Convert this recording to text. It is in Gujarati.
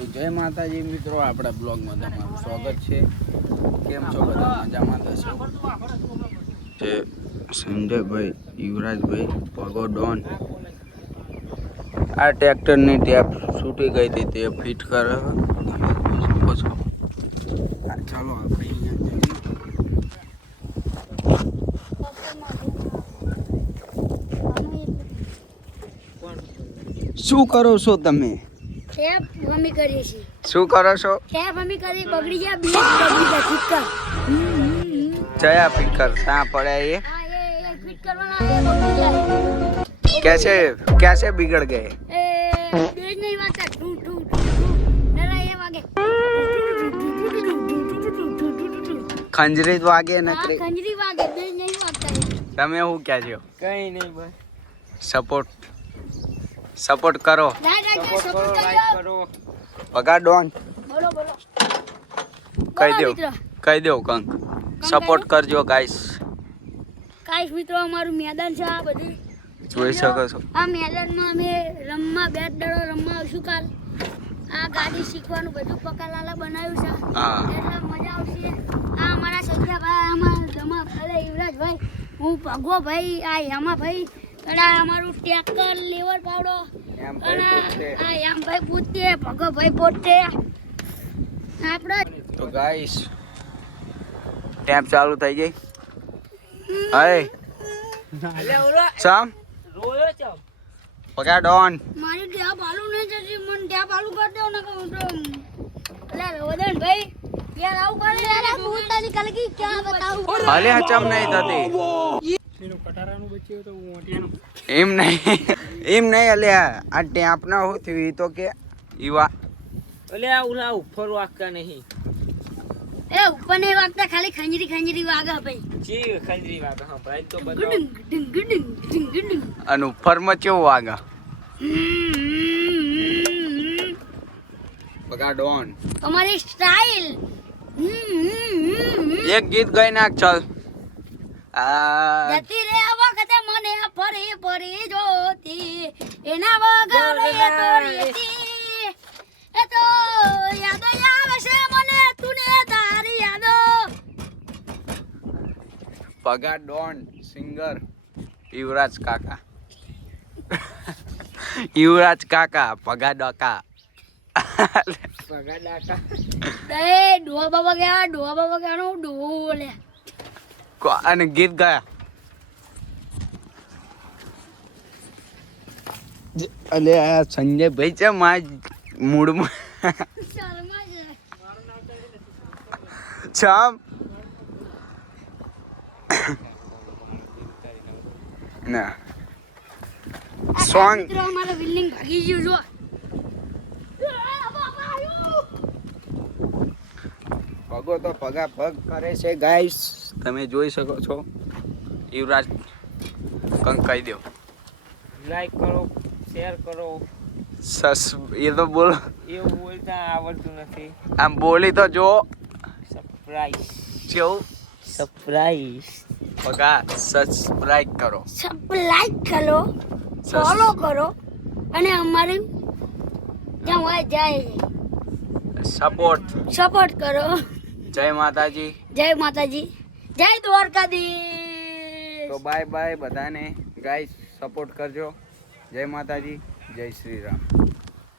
તો જય માતાજી મિત્રો, આપણા બ્લોગમાં તમારું સ્વાગત છે. કેમ છો બધા? મજામાં થશો? છે સંજયભાઈ, યુવરાજભાઈ, પગો ડોન. આ ટ્રેક્ટરની ટેપ છૂટી ગઈ હતી, તે ફિટ કરે. તમે જોઈ શકો છો. ચાલો આપણે શું કરો છો તમે? ટેપ મમ્મી કરીએ છીએ. શું કરો છો? ટેપ મમ્મી કરી બગડી ગયા, બે બગડી ગયા ફિટ કર. જયા ફિટ કર ત્યાં પડ્યા એ હા એ ફિટ કરવાના બે બગડી જાય. कैसे बिगड़ गए? એ બેજ નહીં વાગતા, ટુ ટુ ટુ નરા એ વાગે. ખંજરી વાગે ને હા ખંજરી વાગે, બેજ નહીં વાગતા. તમે શું કહે છો? કઈ નહીં ભાઈ, સપોર્ટ કરો. સપોર્ટ લાઈક કરો. પગા ડોન બોલો બોલો. કહી દો, મિત્રો કહી દો કંક. સપોર્ટ કરજો ગાઈસ. કાઈસ મિત્રો, અમારું મેદાન છે આ બધી જોઈ શકો છો. આ મેદાનમાં અમે બેટ દડો રમવા આવશું કાલ. આ ગાડી શીખવાનું બધું પકાલાલા બનાવ્યું છે. હા. એટલે મજા આવશે. આ અમારા સંજયભાઈ, આમાં જમા અરે યુવરાજભાઈ, હું ભગવો ભાઈ, આ યામાભાઈ, અને આ અમારું ટ્રેક્ટર લેવર પાવડો, અને આ યામભાઈ પૂછતે, ભગવભાઈ પોતે આપણે. તો ગાઈસ ટેપ ચાલુ થઈ ગઈ. હાય સામ રોયો છો પગા ડોન. મારી ટેપ આલુ નહીં જતી, મને ટેપ આલુ કરી દો ને કહું તો. એટલે રોદન ભાઈ યાર આવું કરે યાર, હું તારી કલકી ક્યાં બતાવું. હાલે હચમ નહીં થતી. એનું કટારાનું બચ્યું તો મોટિયાનું એમ નહીં અલ્યા આ ટેપ ના હું થયું ઈ તો કે ઈવા એટલે આ ઉલા ઉપર વાગતા નહીં. એ ઉપર નહીં વાગતા, ખાલી ખંજરી વાગે ભાઈ. જી ખંજરી વાગે. હા ભાઈ તો બતાવો. ગુડુંગ ગુડુંગ ગુડુંગ ગુડુંગ ગુડુંગ. અને ઉપરમાં કેવું વાગે? પગા ડોન અમારી સ્ટાઇલ. એક ગીત ગાઈ નાખ ચાલ. આ જતી રે વખતે મને ફરી ફરી જોતી, એના વગર એ તોરીતી. એ તો યાદ આવે છે મને તુને તારી યાદો. પગા ડોન સિંગર યુવરાજ કાકા. યુવરાજ કાકા પગા ડોકા. પગા ડાકા. એ ડોહા બાબા ગયા નો ડોહો લે. અને ગીત ગાયા. અલે આ સંજય ભાઈ છે માર મૂડમાં શર્મા છે. છામ ના સોંગ મિત્રો અમારો બિલ્ડિંગ ભાગી ગયું જો. પગો તો પગા પગ કરે છે ગાઈસ, તમે જોઈ શકો છો. યુવરાજ કંક કહી દો. લાઈક કરો, શેર કરો. એ તો બોલો, એવું બોલતા આવડતું નથી. આમ બોલી તો જો. સરપ્રાઈઝ. કેવું? સરપ્રાઈઝ. પગા સબસ્ક્રાઇબ કરો. સબ લાઈક કરો, ફોલો કરો, અને અમારી જ્યાં હોય જાય સપોર્ટ કરો. જય માતાજી. જય માતાજી, જય દ્વારકાધીશ. તો બાય બાય બધાને ગાઈસ, સપોર્ટ કરજો. જય માતાજી, જય શ્રી રામ.